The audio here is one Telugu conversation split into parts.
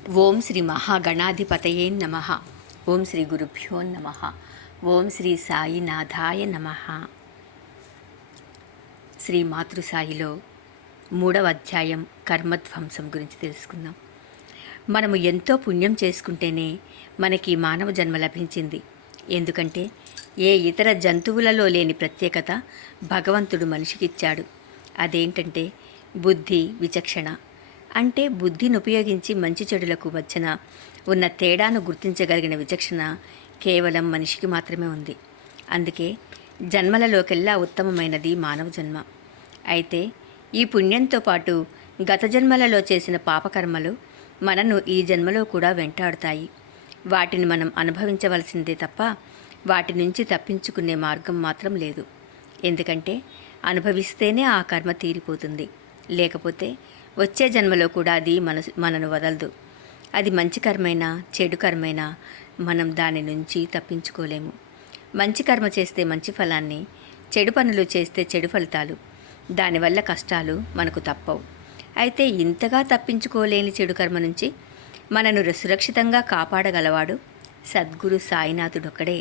ఓం శ్రీ మహాగణాధిపతయే నమ. ఓం శ్రీ గురుభ్యో నమ. ఓం శ్రీ సాయినాథాయ నమ. శ్రీ మాతృసాయిలో 3వ అధ్యాయం కర్మధ్వంసం గురించి తెలుసుకుందాం. మనము ఎంతో పుణ్యం చేసుకుంటేనే మనకి మానవ జన్మ లభించింది. ఎందుకంటే ఏ ఇతర జంతువులలో లేని ప్రత్యేకత భగవంతుడు మనిషికిచ్చాడు. అదేంటంటే బుద్ధి, విచక్షణ. అంటే బుద్ధిని ఉపయోగించి మంచి చెడులకు మధ్యన ఉన్న తేడాను గుర్తించగలిగిన విచక్షణ కేవలం మనిషికి మాత్రమే ఉంది. అందుకే జన్మలలోకెల్లా ఉత్తమమైనది మానవ జన్మ. అయితే ఈ పుణ్యంతో పాటు గత జన్మలలో చేసిన పాపకర్మలు మనను ఈ జన్మలో కూడా వెంటాడుతాయి. వాటిని మనం అనుభవించవలసిందే తప్ప వాటి నుంచి తప్పించుకునే మార్గం మాత్రం లేదు. ఎందుకంటే అనుభవిస్తేనే ఆ కర్మ తీరిపోతుంది. లేకపోతే వచ్చే జన్మలో కూడా అది మనను వదలదు. అది మంచి కర్మైనా చెడు కర్మైనా మనం దాని నుంచి తప్పించుకోలేము. మంచి కర్మ చేస్తే మంచి ఫలాన్ని, చెడు పనులు చేస్తే చెడు ఫలితాలు, దానివల్ల కష్టాలు మనకు తప్పవు. అయితే ఇంతగా తప్పించుకోలేని చెడు కర్మ నుంచి మనను సురక్షితంగా కాపాడగలవాడు సద్గురు సాయినాథుడొక్కడే.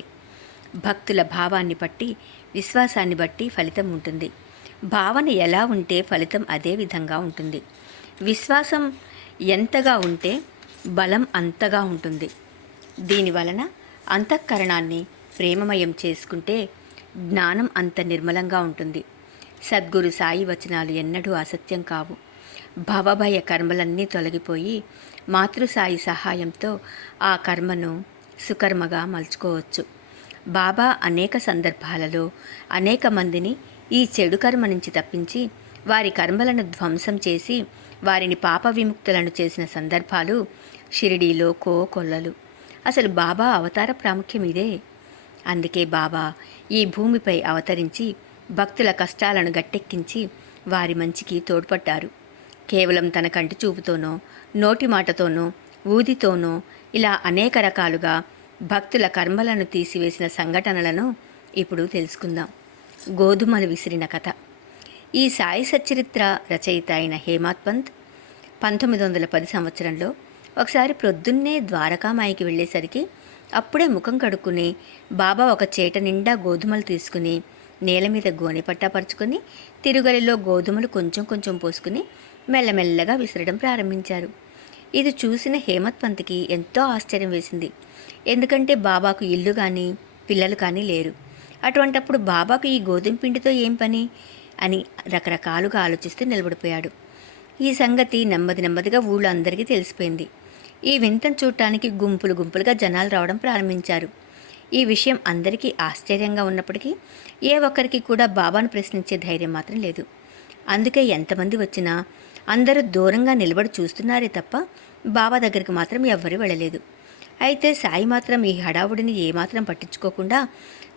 భక్తుల భావాన్ని బట్టి, విశ్వాసాన్ని బట్టి ఫలితం ఉంటుంది. భావన ఎలా ఉంటే ఫలితం అదే విధంగా ఉంటుంది. విశ్వాసం ఎంతగా ఉంటే బలం అంతగా ఉంటుంది. దీనివలన అంతఃకరణాన్ని ప్రేమమయం చేసుకుంటే జ్ఞానం అంత నిర్మలంగా ఉంటుంది. సద్గురు సాయి వచనాలు ఎన్నడూ అసత్యం కావు. భవభయ కర్మలన్నీ తొలగిపోయి మాతృసాయి సహాయంతో ఆ కర్మను సుకర్మగా మలుచుకోవచ్చు. బాబా అనేక సందర్భాలలో అనేక మందిని ఈ చెడు కర్మ నుంచి తప్పించి వారి కర్మలను ధ్వంసం చేసి వారిని పాప విముక్తులను చేసిన సందర్భాలు షిరిడీలో కోకొల్లలు. అసలు బాబా అవతార ప్రాముఖ్యం ఇదే. అందుకే బాబా ఈ భూమిపై అవతరించి భక్తుల కష్టాలను గట్టెక్కించి వారి మంచికి తోడ్పడ్డారు. కేవలం తన కంటి చూపుతోనో, నోటి మాటతోనో, ఊదితోనో ఇలా అనేక రకాలుగా భక్తుల కర్మలను తీసివేసిన సంఘటనలను ఇప్పుడు తెలుసుకుందాం. గోధుమలు విసిరిన కథ. ఈ సాయి సచ్చరిత్ర రచయిత అయిన హేమాత్ పంత్ 1910 సంవత్సరంలో ఒకసారి ప్రొద్దున్నే ద్వారకామాయికి వెళ్ళేసరికి అప్పుడే ముఖం కడుక్కుని బాబా ఒక చేట నిండా గోధుమలు తీసుకుని నేల మీద గోనెపట్టా పరుచుకొని తిరుగలిలో గోధుమలు కొంచెం కొంచెం పోసుకుని మెల్లమెల్లగా విసరడం ప్రారంభించారు. ఇది చూసిన హేమత్ పంత్కి ఎంతో ఆశ్చర్యం వేసింది. ఎందుకంటే బాబాకు ఇల్లు కానీ పిల్లలు కానీ లేరు. అటువంటప్పుడు బాబాకు ఈ గోధుమ పిండితో ఏం పని అని రకరకాలుగా ఆలోచిస్తూ నిలబడిపోయాడు. ఈ సంగతి నెమ్మదిగా ఊళ్ళో అందరికీ తెలిసిపోయింది. ఈ వింతను చూడటానికి గుంపులు గుంపులుగా జనాలు రావడం ప్రారంభించారు. ఈ విషయం అందరికీ ఆశ్చర్యంగా ఉన్నప్పటికీ ఏ ఒక్కరికి కూడా బాబాను ప్రశ్నించే ధైర్యం మాత్రం లేదు. అందుకే ఎంతమంది వచ్చినా అందరూ దూరంగా నిలబడి చూస్తున్నారే తప్ప బాబా దగ్గరికి మాత్రం ఎవ్వరూ వెళ్ళలేదు. అయితే సాయి మాత్రం ఈ హడావుడిని ఏమాత్రం పట్టించుకోకుండా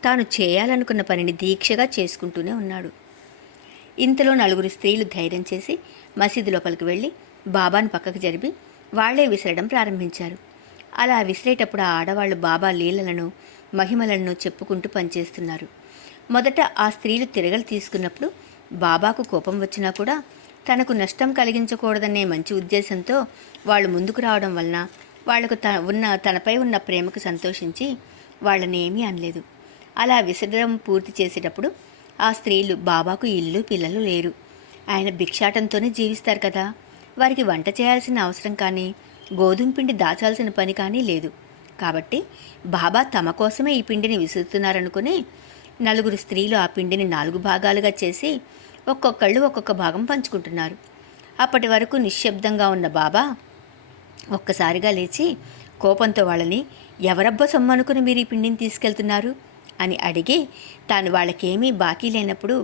తాను చేయాలనుకున్న పనిని దీక్షగా చేసుకుంటూనే ఉన్నాడు. ఇంతలో 4 స్త్రీలు ధైర్యం చేసి మసీదు లోపలికి వెళ్ళి బాబాను పక్కకు జరిపి వాళ్లే విసరడం ప్రారంభించారు. అలా విసిరేటప్పుడు ఆ ఆడవాళ్లు బాబా లీలలను, మహిమలను చెప్పుకుంటూ పనిచేస్తున్నారు. మొదట ఆ స్త్రీలు తిరగలు తీసుకున్నప్పుడు బాబాకు కోపం వచ్చినా కూడా తనకు నష్టం కలిగించకూడదనే మంచి ఉద్దేశంతో వాళ్ళు ముందుకు రావడం వలన వాళ్లకు తనపై ఉన్న ప్రేమకు సంతోషించి వాళ్ళని ఏమీ అనలేదు. అలా విసరడం పూర్తి చేసేటప్పుడు ఆ స్త్రీలు బాబాకు ఇల్లు పిల్లలు లేరు, ఆయన భిక్షాటంతోనే జీవిస్తారు కదా, వారికి వంట చేయాల్సిన అవసరం కానీ గోధుమ పిండి దాచాల్సిన పని కానీ లేదు. కాబట్టి బాబా తమ కోసమే ఈ పిండిని విసురుతున్నారనుకుని 4 స్త్రీలు ఆ పిండిని 4 భాగాలుగా చేసి ఒక్కొక్కళ్ళు ఒక్కొక్క భాగం పంచుకుంటున్నారు. అప్పటి వరకు నిశ్శబ్దంగా ఉన్న బాబా ఒక్కసారిగా లేచి కోపంతో వాళ్ళని, ఎవరబ్బా సొమ్మనుకుని మీరు ఈ పిండిని తీసుకెళ్తున్నారు అని అడిగి తాను వాళ్ళకేమీ బాకీ లేనప్పుడు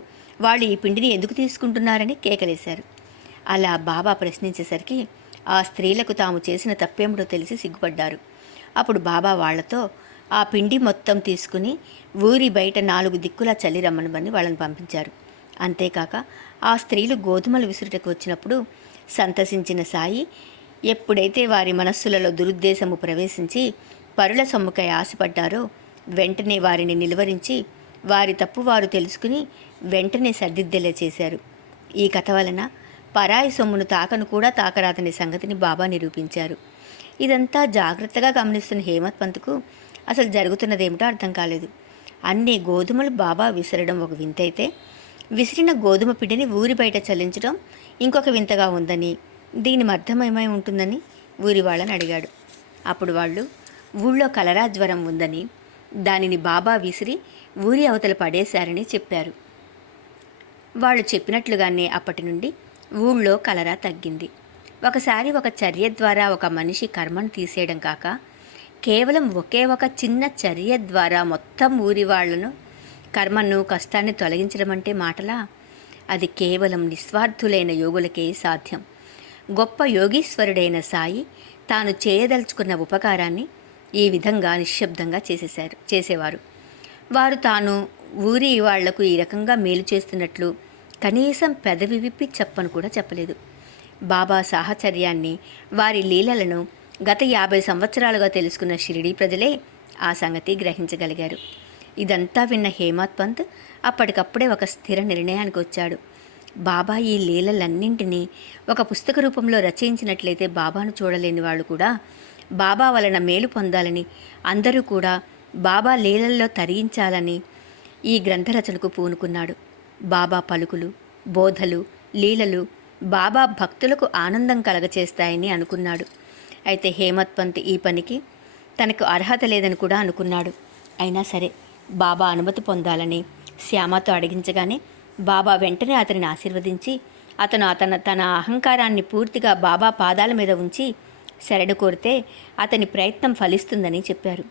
వాళ్ళు ఈ పిండిని ఎందుకు తీసుకుంటున్నారని కేకలేశారు. అలా బాబా ప్రశ్నించేసరికి ఆ స్త్రీలకు తాము చేసిన తప్పేమిటో తెలిసి సిగ్గుపడ్డారు. అప్పుడు బాబా వాళ్లతో ఆ పిండి మొత్తం తీసుకుని ఊరి బయట 4 దిక్కులా చల్లి రమ్మనమని వాళ్ళని పంపించారు. అంతేకాక ఆ స్త్రీలు గోధుమలు విసురుటకు వచ్చినప్పుడు సంతసించిన సాయి ఎప్పుడైతే వారి మనస్సులలో దురుద్దేశము ప్రవేశించి పరుల సొమ్ముకై ఆశపడ్డారో వెంటనే వారిని నిలువరించి వారి తప్పు వారు తెలుసుకుని వెంటనే సర్దిద్దేలా చేశారు. ఈ కథ వలన పరాయి సొమ్మును తాకను కూడా తాకరాదనే సంగతిని బాబా నిరూపించారు. ఇదంతా జాగ్రత్తగా గమనిస్తున్న హేమత్ పంత్కు అసలు జరుగుతున్నదేమిటో అర్థం కాలేదు. అన్ని గోధుమలు బాబా విసరడం ఒక వింతైతే, విసిరిన గోధుమ పిండిని ఊరి బయట చల్లించడం ఇంకొక వింతగా ఉందని, దీని అర్థమేమై ఉంటుందని ఊరి వాళ్ళని అడిగాడు. అప్పుడు వాళ్ళు ఊళ్ళో కలరా జ్వరం ఉందని, దానిని బాబా విసిరి ఊరి అవతల పడేశారని చెప్పారు. వాళ్ళు చెప్పినట్లుగానే అప్పటి నుండి ఊళ్ళో కలరా తగ్గింది. ఒకసారి ఒక చర్య ద్వారా ఒక మనిషి కర్మను తీసేయడం కాక, కేవలం ఒకే ఒక చిన్న చర్య ద్వారా మొత్తం ఊరి వాళ్లను కర్మను కష్టాన్ని తొలగించడం అంటే మాటలా? అది కేవలం నిస్వార్థులైన యోగులకే సాధ్యం. గొప్ప యోగీశ్వరుడైన సాయి తాను చేయదలుచుకున్న ఉపకారాన్ని ఈ విధంగా నిశ్శబ్దంగా చేసేవారు. వారు తాను ఊరి వాళ్లకు ఈ రకంగా మేలు చేస్తున్నట్లు కనీసం పెదవి విప్పి చెప్పను కూడా చెప్పలేదు. బాబా సాహచర్యాన్ని, వారి లీలలను గత 50 సంవత్సరాలుగా తెలుసుకున్న షిరిడీ ప్రజలే ఆ సంగతి గ్రహించగలిగారు. ఇదంతా విన్న హేమత్ పంత్ అప్పటికప్పుడే ఒక స్థిర నిర్ణయానికి వచ్చాడు. బాబా ఈ లీలలన్నింటినీ ఒక పుస్తక రూపంలో రచయించినట్లయితే బాబాను చూడలేని వాళ్ళు కూడా బాబా వలన మేలు పొందాలని, అందరూ కూడా బాబా లీలల్లో తరించాలని ఈ గ్రంథరచనకు పూనుకున్నాడు. బాబా పలుకులు, బోధలు, లీలలు బాబా భక్తులకు ఆనందం కలగచేస్తాయని అనుకున్నాడు. అయితే హేమత్ పంత్ ఈ పనికి తనకు అర్హత లేదని కూడా అనుకున్నాడు. అయినా సరే బాబా అనుమతి పొందాలని శ్యామతో అడిగించగానే బాబా వెంటనే అతనిని ఆశీర్వదించి తన అహంకారాన్ని పూర్తిగా బాబా పాదాల మీద ఉంచి శరణు కోరితే అతని ప్రయత్నం ఫలిస్తుందని చెప్పారు.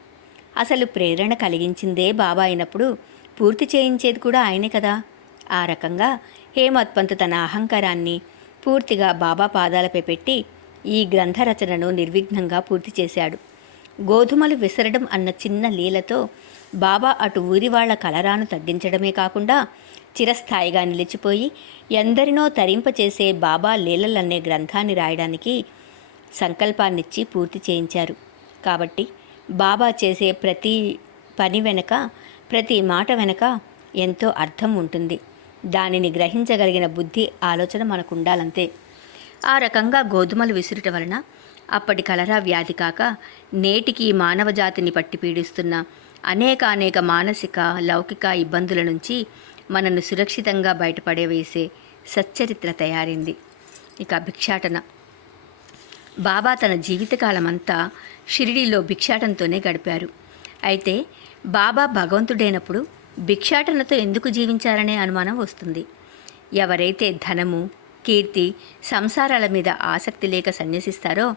అసలు ప్రేరణ కలిగించిందే బాబా అయినప్పుడు పూర్తి చేయించేది కూడా ఆయనే కదా. ఆ రకంగా హేమత్ పంత్ తన అహంకారాన్ని పూర్తిగా బాబా పాదాలపై పెట్టి ఈ గ్రంథ రచనను నిర్విఘ్నంగా పూర్తి చేశాడు. గోధుమలు విసరడం అన్న చిన్న లీలతో బాబా అటు ఊరి వాళ్ల కలరాను తగ్గించడమే కాకుండా చిరస్థాయిగా నిలిచిపోయి ఎందరినో తరింపచేసే బాబా లీలలనే గ్రంథాన్ని రాయడానికి సంకల్పాన్నిచ్చి పూర్తి చేయించారు. కాబట్టి బాబా చేసే ప్రతి పని వెనక, ప్రతి మాట వెనక ఎంతో అర్థం ఉంటుంది. దానిని గ్రహించగలిగిన బుద్ధి, ఆలోచన మనకు ఉండాలంతే. ఆ రకంగా గోధుమలు విసురుట వలన అప్పటి కలరా వ్యాధి కాక నేటికి మానవ జాతిని పట్టి పీడిస్తున్న అనేక మానసిక, లౌకిక ఇబ్బందుల నుంచి మనను సురక్షితంగా బయటపడవేసే సచ్చరిత్ర తయారైంది. ఇక భిక్షాటన. బాబా తన జీవితకాలమంతా షిరిడీలో భిక్షాటనతోనే గడిపారు. అయితే బాబా భగవంతుడైనప్పుడు భిక్షాటనతో ఎందుకు జీవించారనే అనుమానం వస్తుంది. ఎవరైతే ధనము, కీర్తి, సంసారాల మీద ఆసక్తి లేక సన్యసిస్తారో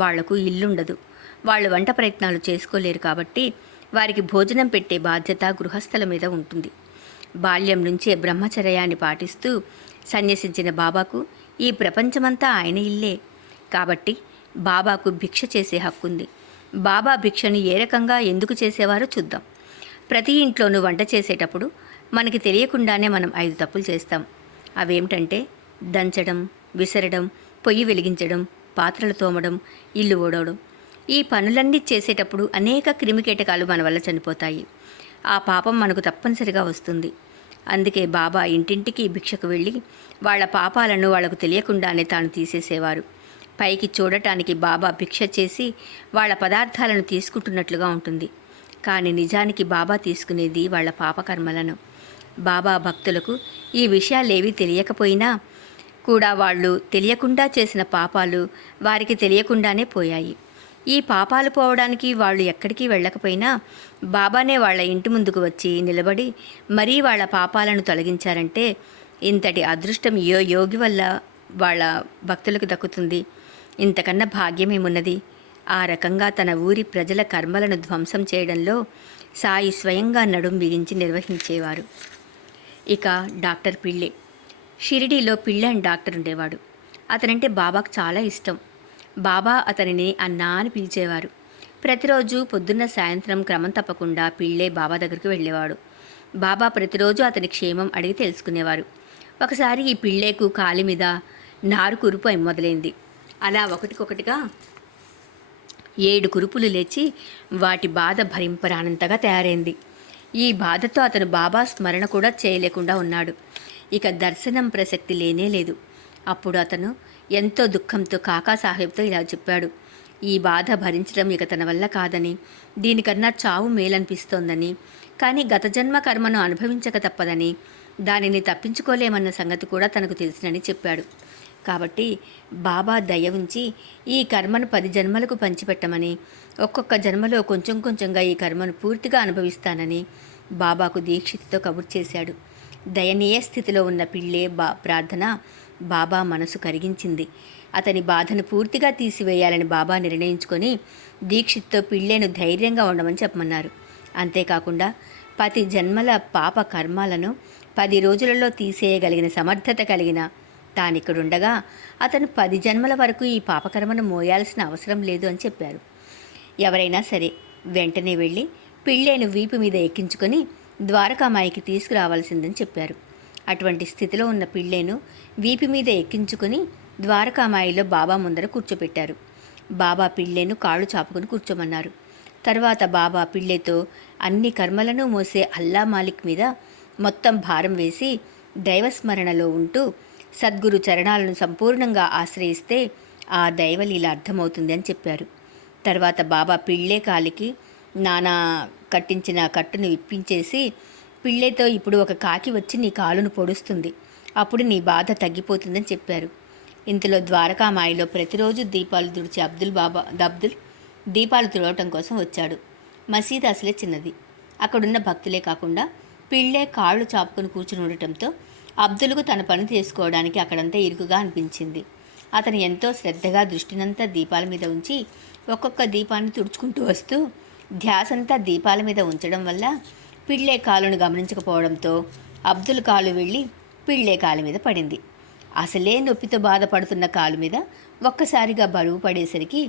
వాళ్లకు ఇల్లుండదు. వాళ్ళు వంట ప్రయత్నాలు చేసుకోలేరు. కాబట్టి వారికి భోజనం పెట్టే బాధ్యత గృహస్థల మీద ఉంటుంది. బాల్యం నుంచే బ్రహ్మచర్యాన్ని పాటిస్తూ సన్యసించిన బాబాకు ఈ ప్రపంచమంతా ఆయన ఇల్లే. కాబట్టి బాబాకు భిక్ష చేసే హక్కుంది. బాబా భిక్షను ఏ రకంగా ఎందుకు చేసేవారో చూద్దాం. ప్రతి ఇంట్లోనూ వంట చేసేటప్పుడు మనకి తెలియకుండానే మనం 5 తప్పులు చేస్తాం. అవేమిటంటే దంచడం, విసరడం, పొయ్యి వెలిగించడం, పాత్రలు తోమడం, ఇల్లు ఊడవడం. ఈ పనులన్నీ చేసేటప్పుడు అనేక క్రిమికీటకాలు మన వల్ల చనిపోతాయి. ఆ పాపం మనకు తప్పనిసరిగా వస్తుంది. అందుకే బాబా ఇంటింటికి భిక్షకు వెళ్ళి వాళ్ళ పాపాలను వాళ్లకు తెలియకుండానే తాను తీసేసేవారు. పైకి చూడటానికి బాబా భిక్ష చేసి వాళ్ళ పదార్థాలను తీసుకుంటున్నట్లుగా ఉంటుంది. కానీ నిజానికి బాబా తీసుకునేది వాళ్ళ పాపకర్మలను. బాబా భక్తులకు ఈ విషయాలేవీ తెలియకపోయినా కూడా వాళ్ళు తెలియకుండా చేసిన పాపాలు వారికి తెలియకుండానే పోయాయి. ఈ పాపాలు పోవడానికి వాళ్ళు ఎక్కడికి వెళ్ళకపోయినా బాబానే వాళ్ళ ఇంటి ముందుకు వచ్చి నిలబడి మరీ వాళ్ళ పాపాలను తొలగించారంటే ఇంతటి అదృష్టం యోగి వల్ల వాళ్ళ భక్తులకు దక్కుతుంది. ఇంతకన్నా భాగ్యమేమున్నది? ఆ రకంగా తన ఊరి ప్రజల కర్మలను ధ్వంసం చేయడంలో సాయి స్వయంగా నడుం బిగించి నిర్వహించేవారు. ఇక డాక్టర్ పిళ్ళే. షిరిడీలో పిళ్ళే అని డాక్టర్ ఉండేవాడు. అతనంటే బాబాకు చాలా ఇష్టం. బాబా అతనిని అన్నా అని పిలిచేవారు. ప్రతిరోజు పొద్దున్న సాయంత్రం క్రమం తప్పకుండా పిళ్ళే బాబా దగ్గరికి వెళ్ళేవాడు. బాబా ప్రతిరోజు అతని క్షేమం అడిగి తెలుసుకునేవారు. ఒకసారి ఈ పిళ్ళేకు కాలి మీద నారు కురుపు మొదలైంది. అలా ఒకటికొకటిగా 7 కురుపులు లేచి వాటి బాధ భరింపరానంతగా తయారైంది. ఈ బాధతో అతను బాబా స్మరణ కూడా చేయలేకుండా ఉన్నాడు. ఇక దర్శనం ప్రసక్తి లేనే లేదు. అప్పుడు అతను ఎంతో దుఃఖంతో కాకాసాహెబ్తో ఇలా చెప్పాడు, ఈ బాధ భరించడం ఇక తన వల్ల కాదని, దీనికన్నా చావు మేలనిపిస్తోందని, కానీ గత జన్మ కర్మను అనుభవించక తప్పదని, దానిని తప్పించుకోలేమన్న సంగతి కూడా తనకు తెలిసినని చెప్పాడు. కాబట్టి బాబా దయ ఉంచి ఈ కర్మను 10 జన్మలకు పంచిపెట్టమని, ఒక్కొక్క జన్మలో కొంచెం కొంచెంగా ఈ కర్మను పూర్తిగా అనుభవిస్తానని బాబాకు దీక్షితితో కబురు చేశాడు. దయనీయ స్థితిలో ఉన్న పిళ్ళే ప్రార్థన బాబా మనసు కరిగించింది. అతని బాధను పూర్తిగా తీసివేయాలని బాబా నిర్ణయించుకొని దీక్షిత్తో పిళ్ళేను ధైర్యంగా ఉండమని చెప్పమన్నారు. అంతేకాకుండా 10 జన్మల పాప కర్మాలను 10 రోజులలో తీసేయగలిగిన సమర్థత కలిగిన తానిక్కడుండగా అతను 10 జన్మల వరకు ఈ పాపకర్మను మోయాల్సిన అవసరం లేదు అని చెప్పారు. ఎవరైనా సరే వెంటనే వెళ్ళి పిళ్ళేను వీపు మీద ఎక్కించుకొని ద్వారకామాయికి తీసుకురావాల్సిందని చెప్పారు. అటువంటి స్థితిలో ఉన్న పిళ్ళేను వీపు మీద ఎక్కించుకొని ద్వారకామాయిలో బాబా ముందర కూర్చోపెట్టారు. బాబా పిళ్ళేను కాళ్ళు చాపుకొని కూర్చోమన్నారు. తర్వాత బాబా పిళ్ళేతో అన్ని కర్మలను మోసే అల్లా మాలిక్ మీద మొత్తం భారం వేసి దైవస్మరణలో ఉంటూ సద్గురు చరణాలను సంపూర్ణంగా ఆశ్రయిస్తే ఆ దైవలీల అర్థమవుతుంది అని చెప్పారు. తర్వాత బాబా పిళ్ళే కాలికి నానా కట్టించిన కట్టును విప్పించేసి, పిళ్ళేతో ఇప్పుడు ఒక కాకి వచ్చి నీ కాలును పొడుస్తుంది, అప్పుడు నీ బాధ తగ్గిపోతుందని చెప్పారు. ఇంతలో ద్వారకామాయిలో ప్రతిరోజు దీపాలు తుడిచే అబ్దుల్ దీపాలు తుడవటం కోసం వచ్చాడు. మసీదు అసలే చిన్నది. అక్కడున్న భక్తులే కాకుండా పిళ్ళే కాళ్ళు చాపుకొని కూర్చుని ఉండటంతో అబ్దుల్కు తన పని చేసుకోవడానికి అక్కడంతా ఇరుకుగా అనిపించింది. అతను ఎంతో శ్రద్ధగా దృష్టినంతా దీపాల మీద ఉంచి ఒక్కొక్క దీపాన్ని తుడుచుకుంటూ వస్తూ ధ్యాసంతా దీపాల మీద ఉంచడం వల్ల పిళ్ళే కాలును గమనించకపోవడంతో అబ్దుల్ కాలు వెళ్ళి పిళ్ళే కాలు మీద పడింది. అసలే నొప్పితో బాధపడుతున్న కాలు మీద ఒక్కసారిగా బరువు పడేసరికి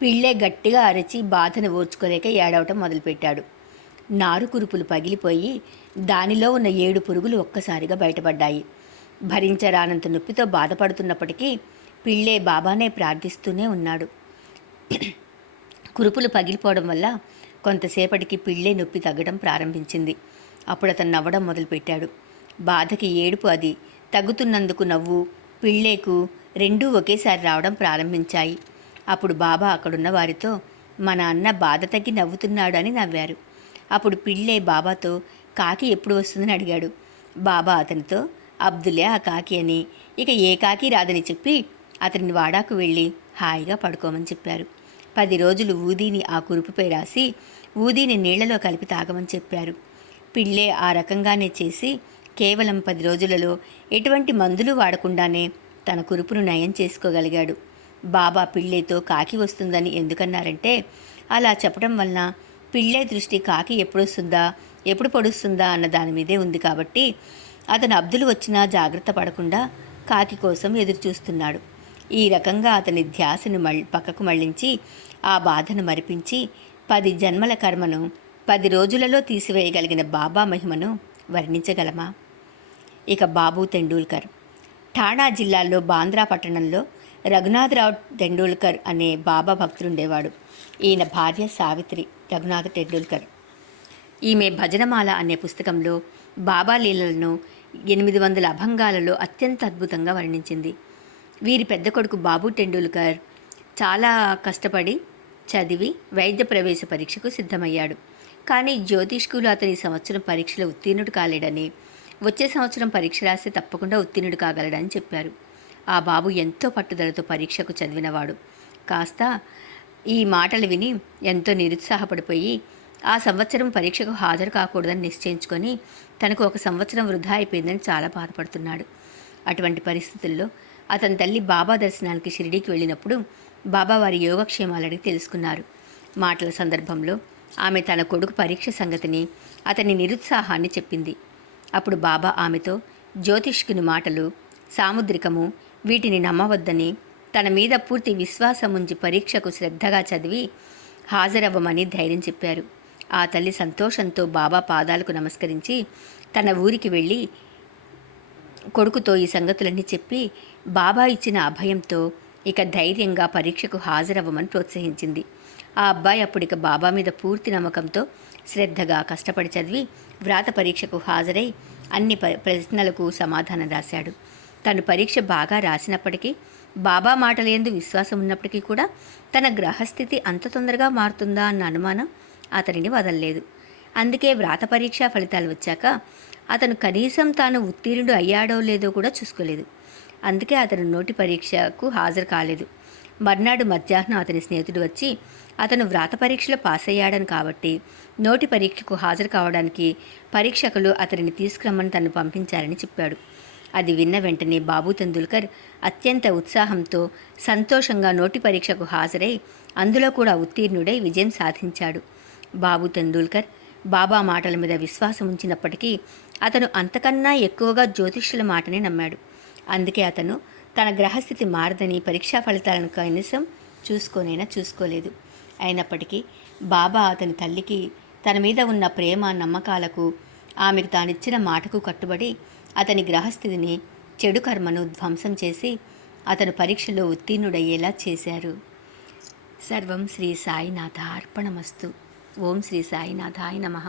పిళ్ళే గట్టిగా అరచి బాధను ఓర్చుకోలేక ఏడవటం మొదలుపెట్టాడు. నారు కురుపులు పగిలిపోయి దానిలో ఉన్న 7 పురుగులు ఒక్కసారిగా బయటపడ్డాయి. భరించరానంత నొప్పితో బాధపడుతున్నప్పటికీ పిళ్ళే బాబానే ప్రార్థిస్తూనే ఉన్నాడు. కురుపులు పగిలిపోవడం వల్ల కొంతసేపటికి పిళ్ళే నొప్పి తగ్గడం ప్రారంభించింది. అప్పుడు అతను నవ్వడం మొదలుపెట్టాడు. బాధకి ఏడుపు అది తగ్గుతున్నందుకు నవ్వు పిళ్ళేకు రెండూ ఒకేసారి రావడం ప్రారంభించాయి. అప్పుడు బాబా అక్కడున్న వారితో మన అన్న బాధ తగ్గి నవ్వుతున్నాడు అని నవ్వారు. అప్పుడు పిళ్ళే బాబాతో కాకి ఎప్పుడు వస్తుందని అడిగాడు. బాబా అతనితో అబ్దులే ఆ కాకి అని, ఇక ఏ కాకి రాదని చెప్పి అతని వాడాకు వెళ్ళి హాయిగా పడుకోమని చెప్పారు. 10 రోజులు ఊదీని ఆ కురుపుపై రాసి ఊదీని నీళ్లలో కలిపి తాగమని చెప్పారు. పిళ్ళే ఆ రకంగానే చేసి కేవలం 10 రోజులలో ఎటువంటి మందులు వాడకుండానే తన కురుపును నయం చేసుకోగలిగాడు. బాబా పిళ్ళేతో కాకి వస్తుందని ఎందుకన్నారంటే, అలా చెప్పడం వలన పిళ్ళే దృష్టి కాకి ఎప్పుడు పొడుస్తుందా అన్న దాని మీదే ఉంది. కాబట్టి అతను అబ్దుల్ వచ్చినా జాగ్రత్త పడకుండా కాకి కోసం ఎదురు చూస్తున్నాడు. ఈ రకంగా అతని ధ్యాసను పక్కకు మళ్లించి ఆ బాధను మరిపించి 10 జన్మల కర్మను 10 రోజులలో తీసివేయగలిగిన బాబా మహిమను వర్ణించగలమా? ఇక బాబు తెండూల్కర్. ఠాణా జిల్లాలో బాంద్రా పట్టణంలో రఘునాథరావు తెండూల్కర్ అనే బాబా భక్తుడుండేవాడు. ఈయన భార్య సావిత్రి రఘునాథ్ టెండూల్కర్. ఈమె భజనమాల అనే పుస్తకంలో బాబా లీలలను 800 అభంగాలలో అత్యంత అద్భుతంగా వర్ణించింది. వీరి పెద్ద కొడుకు బాబు టెండూల్కర్ చాలా కష్టపడి చదివి వైద్య ప్రవేశ పరీక్షకు సిద్ధమయ్యాడు. కానీ జ్యోతిష్కులు అతని సంవత్సరం పరీక్షలో ఉత్తీర్ణుడు కాలేడని, వచ్చే సంవత్సరం పరీక్ష రాస్తే తప్పకుండా ఉత్తీర్ణుడు కాగలడని చెప్పారు. ఆ బాబు ఎంతో పట్టుదలతో పరీక్షకు చదివినవాడు. కాస్త ఈ మాటలు విని ఎంతో నిరుత్సాహపడిపోయి ఆ సంవత్సరం పరీక్షకు హాజరు కాకూడదని నిశ్చయించుకొని తనకు 1 సంవత్సరం వృధా అయిపోయిందని చాలా బాధపడుతున్నాడు. అటువంటి పరిస్థితుల్లో అతని తల్లి బాబా దర్శనానికి షిరిడీకి వెళ్ళినప్పుడు బాబా వారి యోగక్షేమాలు అడిగి తెలుసుకున్నారు. మాటల సందర్భంలో ఆమె తన కొడుకు పరీక్ష సంగతిని, అతని నిరుత్సాహాన్ని చెప్పింది. అప్పుడు బాబా ఆమెతో జ్యోతిష్కుని మాటలు సాముద్రికము, వీటిని నమ్మవద్దని, తన మీద పూర్తి విశ్వాసం ఉంచి పరీక్షకు శ్రద్ధగా చదివి హాజరవ్వమని ధైర్యం చెప్పారు. ఆ తల్లి సంతోషంతో బాబా పాదాలకు నమస్కరించి తన ఊరికి వెళ్ళి కొడుకుతో ఈ సంగతులన్నీ చెప్పి బాబా ఇచ్చిన అభయంతో ఇక ధైర్యంగా పరీక్షకు హాజరవ్వమని ప్రోత్సహించింది. ఆ అబ్బాయి అప్పుడిక బాబా మీద పూర్తి నమ్మకంతో శ్రద్ధగా కష్టపడి చదివి వ్రాత పరీక్షకు హాజరై అన్ని ప్రశ్నలకు సమాధానం రాశాడు. తను పరీక్ష బాగా రాసినప్పటికీ బాబా మాటలందు విశ్వాసం ఉన్నప్పటికీ కూడా తన గ్రహస్థితి అంత తొందరగా మారుతుందా అన్న అనుమానం అతనిని వదలలేదు. అందుకే వ్రాత పరీక్షా ఫలితాలు వచ్చాక అతను కనీసం తాను ఉత్తీర్ణుడు అయ్యాడో లేదో కూడా చూసుకోలేదు. అందుకే అతను నోటి పరీక్షకు హాజరు కాలేదు. మర్నాడు మధ్యాహ్నం అతని స్నేహితుడు వచ్చి అతను వ్రాత పరీక్షలో పాస్ అయ్యాడని కాబట్టి నోటి పరీక్షకు హాజరు కావడానికి పరీక్షకులు అతనిని తీసుకురమ్మని తను పంపించారని చెప్పాడు. అది విన్న వెంటనే బాబు తెందుల్కర్ అత్యంత ఉత్సాహంతో సంతోషంగా నోటి పరీక్షకు హాజరై అందులో కూడా ఉత్తీర్ణుడై విజయం సాధించాడు. బాబు తెందుల్కర్ బాబా మాటల మీద విశ్వాసం ఉంచినప్పటికీ అతను అంతకన్నా ఎక్కువగా జ్యోతిష్యుల మాటనే నమ్మాడు. అందుకే అతను తన గ్రహస్థితి మారదని పరీక్షా ఫలితాలను కనీసం చూసుకోలేదు. అయినప్పటికీ బాబా అతని తల్లికి తన మీద ఉన్న ప్రేమ నమ్మకాలకు ఆమెకు తానిచ్చిన మాటకు కట్టుబడి అతని గ్రహస్థితిని చెడు కర్మను ధ్వంసం చేసి అతను పరీక్షలో ఉత్తీర్ణుడయ్యేలా చేశారు. సర్వం శ్రీ సాయినాథ అర్పణమస్తు. ఓం శ్రీ సాయినాథాయ నమః.